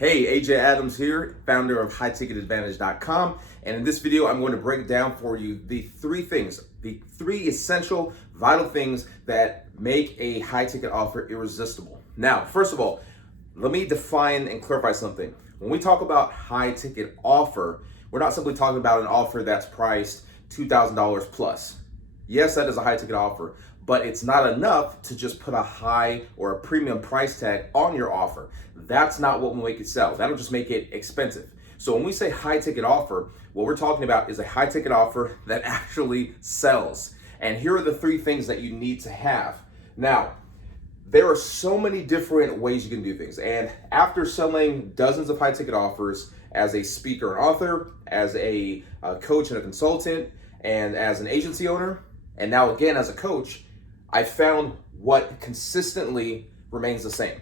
Hey, AJ Adams here, founder of highticketadvantage.com. And in this video, I'm going to break down for you the three essential, vital things that make a high ticket offer irresistible. Now, first of all, let me define and clarify something. When we talk about high ticket offer, we're not simply talking about an offer that's priced $2,000 plus. Yes, that is a high ticket offer, but it's not enough to just put a high or a premium price tag on your offer. That's not what will make it sell. That'll just make it expensive. So when we say high ticket offer, what we're talking about is a high ticket offer that actually sells. And here are the three things that you need to have. Now, there are so many different ways you can do things. And after selling dozens of high ticket offers as a speaker and author, as a coach and a consultant, and as an agency owner, and now again as a coach, I found what consistently remains the same.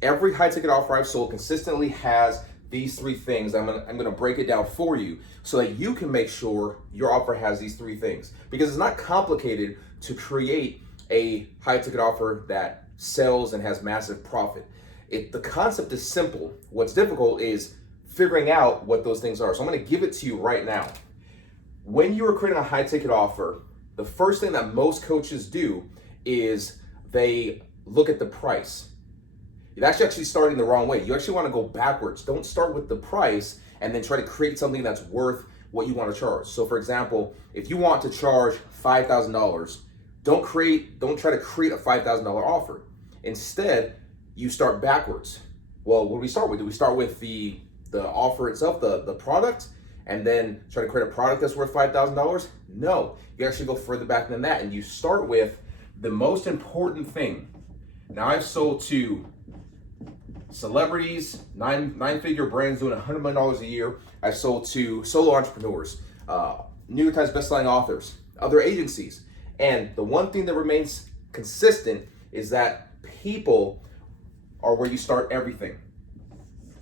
Every high ticket offer I've sold consistently has these three things. I'm gonna break it down for you so that you can make sure your offer has these three things. Because it's not complicated to create a high ticket offer that sells and has massive profit. The concept is simple. What's difficult is figuring out what those things are. So I'm gonna give it to you right now. When you are creating a high ticket offer, the first thing that most coaches do is they look at the price. That's actually starting the wrong way. You actually want to go backwards. Don't start with the price and then try to create something that's worth what you want to charge. So for example, if you want to charge $5,000, don't try to create a $5,000 offer. Instead, you start backwards. Well, what do we start with? Do we start with the offer itself, the product, and then try to create a product that's worth $5,000? No, you actually go further back than that, and you start with the most important thing. Now, I've sold to celebrities, nine-figure brands doing $100 million a year. I've sold to solo entrepreneurs, New York Times bestselling authors, other agencies. And the one thing that remains consistent is that people are where you start everything.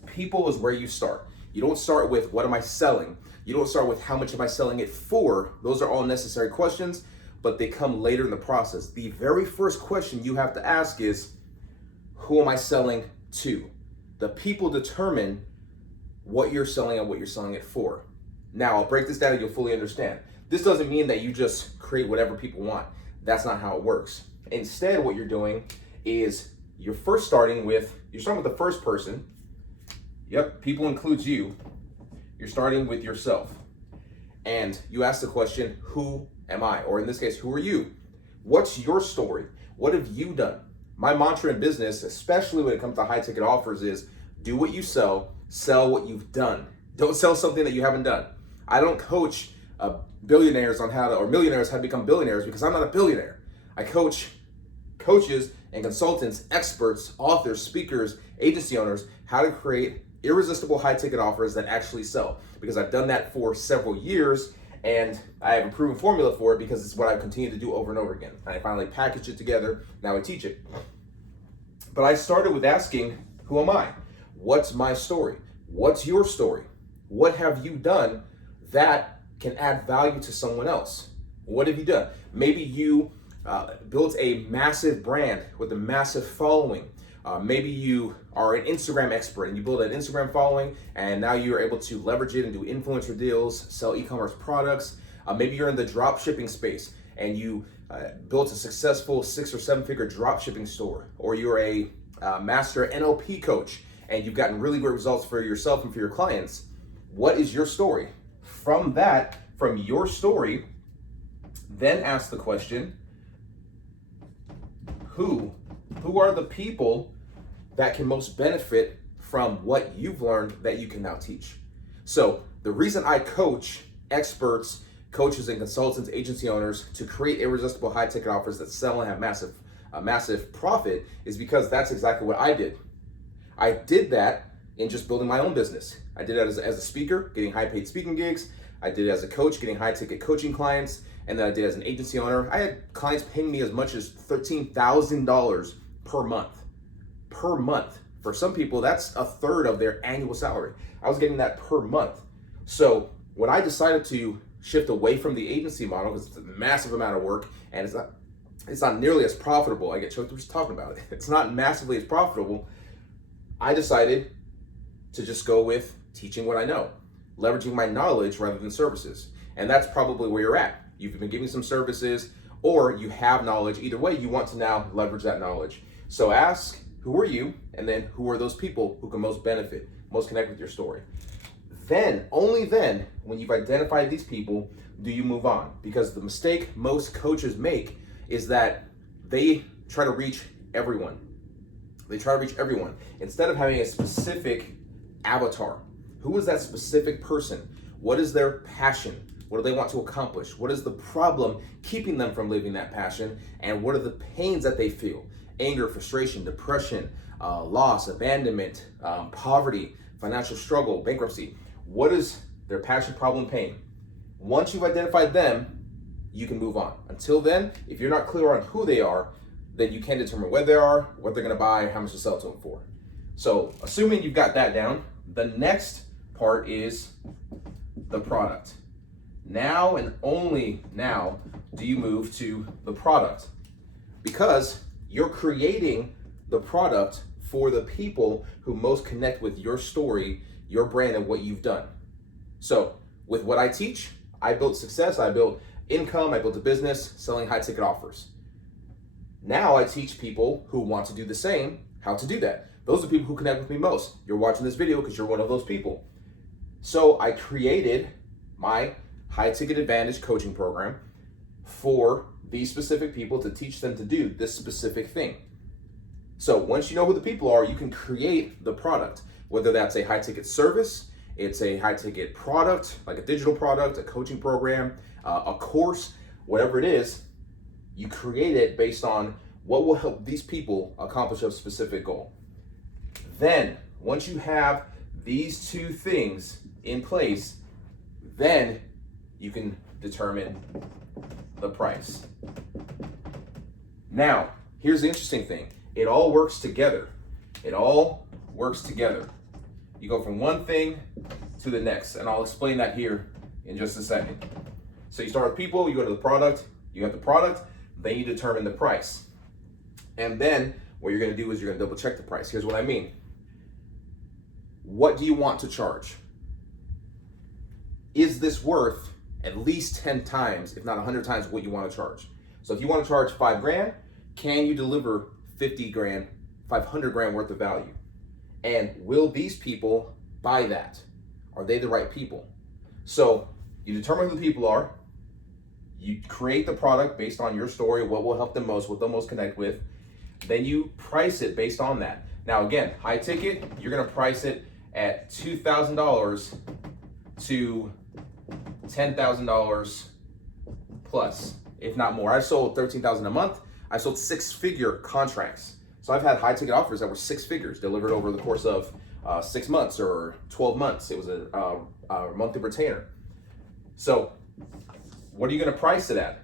People is where you start. You don't start with what am I selling? You don't start with how much am I selling it for? Those are all necessary questions, but they come later in the process. The very first question you have to ask is, who am I selling to? The people determine what you're selling and what you're selling it for. Now, I'll break this down and you'll fully understand. This doesn't mean that you just create whatever people want. That's not how it works. Instead, what you're doing is you're starting with the first person. Yep, people includes you. You're starting with yourself. And you ask the question, who am I? Or in this case, who are you? What's your story? What have you done? My mantra in business, especially when it comes to high ticket offers, is do what you sell what you've done. Don't sell something that you haven't done. I don't coach millionaires how to become billionaires because I'm not a billionaire. I coach coaches and consultants, experts, authors, speakers, agency owners, how to create irresistible high ticket offers that actually sell. Because I've done that for several years and I have a proven formula for it because it's what I've continued to do over and over again. And I finally packaged it together, now I teach it. But I started with asking, who am I? What's my story? What's your story? What have you done that can add value to someone else? What have you done? Maybe you built a massive brand with a massive following. Maybe you are an Instagram expert and you build an Instagram following and now you're able to leverage it and do influencer deals, sell e-commerce products. Maybe you're in the drop shipping space and you built a successful 6 or 7 figure drop shipping store, or you're a master NLP coach and you've gotten really great results for yourself and for your clients. What is your story? From your story, then ask the question, who are the people that can most benefit from what you've learned that you can now teach? So the reason I coach experts, coaches and consultants, agency owners to create irresistible high ticket offers that sell and have massive profit is because that's exactly what I did. I did that in just building my own business. I did that as a speaker, getting high paid speaking gigs. I did it as a coach, getting high ticket coaching clients. And then I did it as an agency owner. I had clients paying me as much as $13,000 per month. Per month. For some people, that's a third of their annual salary. I was getting that per month. So when I decided to shift away from the agency model, because it's a massive amount of work and it's not nearly as profitable. I get choked up just talking about it. It's not massively as profitable. I decided to just go with teaching what I know, leveraging my knowledge rather than services. And that's probably where you're at. You've been giving some services or you have knowledge. Either way, you want to now leverage that knowledge. So ask, who are you? And then who are those people who can most benefit, most connect with your story? Then, only then, when you've identified these people, do you move on. Because the mistake most coaches make is that they try to reach everyone. They try to reach everyone instead of having a specific avatar. Who is that specific person? What is their passion? What do they want to accomplish? What is the problem keeping them from living that passion? And what are the pains that they feel? Anger, frustration, depression, loss, abandonment, poverty, financial struggle, bankruptcy. What is their passion, problem, pain? Once you've identified them, you can move on. Until then, if you're not clear on who they are, then you can't determine where they are, what they're gonna buy, how much to sell to them for. So assuming you've got that down, the next part is the product. Now and only now do you move to the product, because you're creating the product for the people who most connect with your story, your brand, and what you've done. So with what I teach, I built success, I built income, I built a business selling high ticket offers. Now I teach people who want to do the same how to do that. Those are the people who connect with me most. You're watching this video because you're one of those people. So I created my high ticket advantage coaching program for these specific people to teach them to do this specific thing. So once you know who the people are, you can create the product, whether that's a high ticket service, it's a high ticket product, like a digital product, a coaching program, a course, whatever it is. You create it based on what will help these people accomplish a specific goal. Then, once you have these two things in place, then you can determine the price. Now, here's the interesting thing. It all works together. It all works together. You go from one thing to the next, and I'll explain that here in just a second. So you start with people, you go to the product, you have the product, then you determine the price. And then what you're gonna do is you're gonna double check the price. Here's what I mean. What do you want to charge? Is this worth at least 10 times, if not 100 times what you want to charge? So if you want to charge 5 grand, can you deliver 50 grand, 500 grand worth of value? And will these people buy that? Are they the right people? So you determine who the people are, you create the product based on your story, what will help them most, what they'll most connect with, then you price it based on that. Now again, high ticket, you're gonna price it at $2,000 to $10,000 plus, if not more. I sold $13,000 a month. I sold 6-figure contracts. So I've had high ticket offers that were 6 figures delivered over the course of 6 months or 12 months. It was a monthly retainer. So what are you gonna price it at?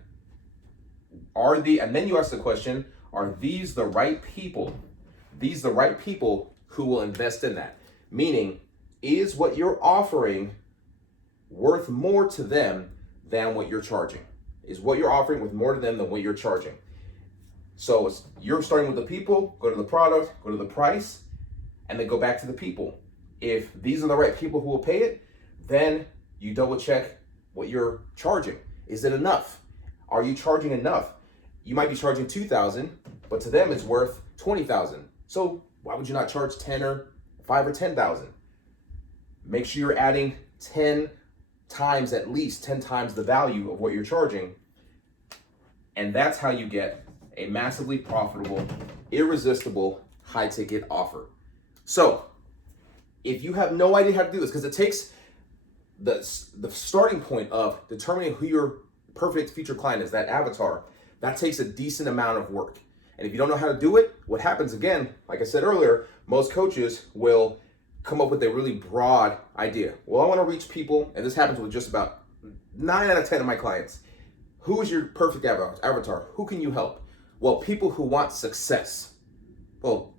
And then you ask the question, are these the right people? These the right people who will invest in that? Meaning, is what you're offering worth more to them than what you're charging? Is what you're offering worth more to them than what you're charging? So you're starting with the people, go to the product, go to the price, and then go back to the people. If these are the right people who will pay it, then you double check what you're charging. Is it enough? Are you charging enough? You might be charging $2,000, but to them it's worth $20,000. So why would you not charge 10 or 5 or 10,000? Make sure you're adding 10 times, at least 10 times the value of what you're charging. And that's how you get a massively profitable, irresistible, high ticket offer. So if you have no idea how to do this, because it takes the starting point of determining who your perfect future client is, that avatar, that takes a decent amount of work. And if you don't know how to do it, what happens again, like I said earlier, most coaches will come up with a really broad idea. Well, I want to reach people, and this happens with just about 9 out of 10 of my clients. Who is your perfect avatar? Who can you help? Well, people who want success. Well,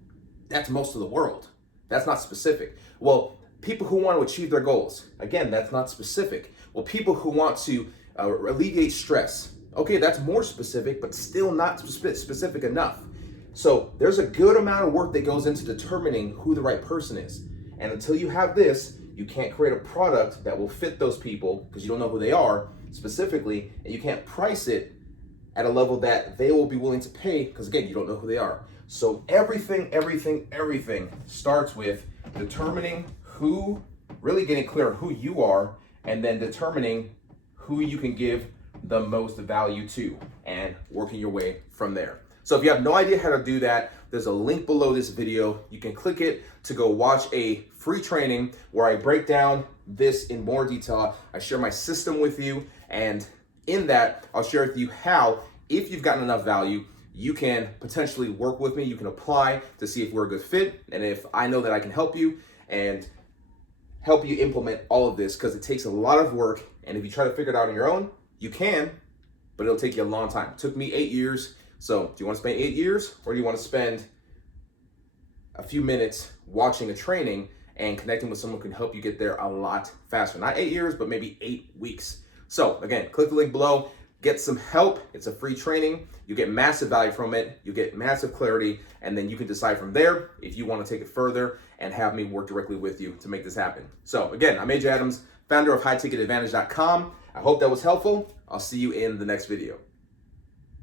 that's most of the world. That's not specific. Well, people who want to achieve their goals. Again, that's not specific. Well, people who want to alleviate stress. Okay, that's more specific, but still not specific enough. So there's a good amount of work that goes into determining who the right person is. And until you have this, you can't create a product that will fit those people because you don't know who they are specifically, and you can't price it at a level that they will be willing to pay because, again, you don't know who they are. So everything starts with determining who, really getting clear on who you are, and then determining who you can give the most value to and working your way from there. So if you have no idea how to do that, there's a link below this video. You can click it to go watch a free training where I break down this in more detail. I share my system with you, and in that, I'll share with you how, if you've gotten enough value, you can potentially work with me. You can apply to see if we're a good fit, and if I know that I can help you and help you implement all of this, because it takes a lot of work, and if you try to figure it out on your own, you can, but it'll take you a long time. It took me 8 years. So do you want to spend 8 years, or do you want to spend a few minutes watching a training and connecting with someone who can help you get there a lot faster? Not 8 years, but maybe 8 weeks. So again, click the link below, get some help. It's a free training. You get massive value from it. You get massive clarity, and then you can decide from there if you want to take it further and have me work directly with you to make this happen. So again, I'm AJ Adams, founder of HighTicketAdvantage.com. I hope that was helpful. I'll see you in the next video.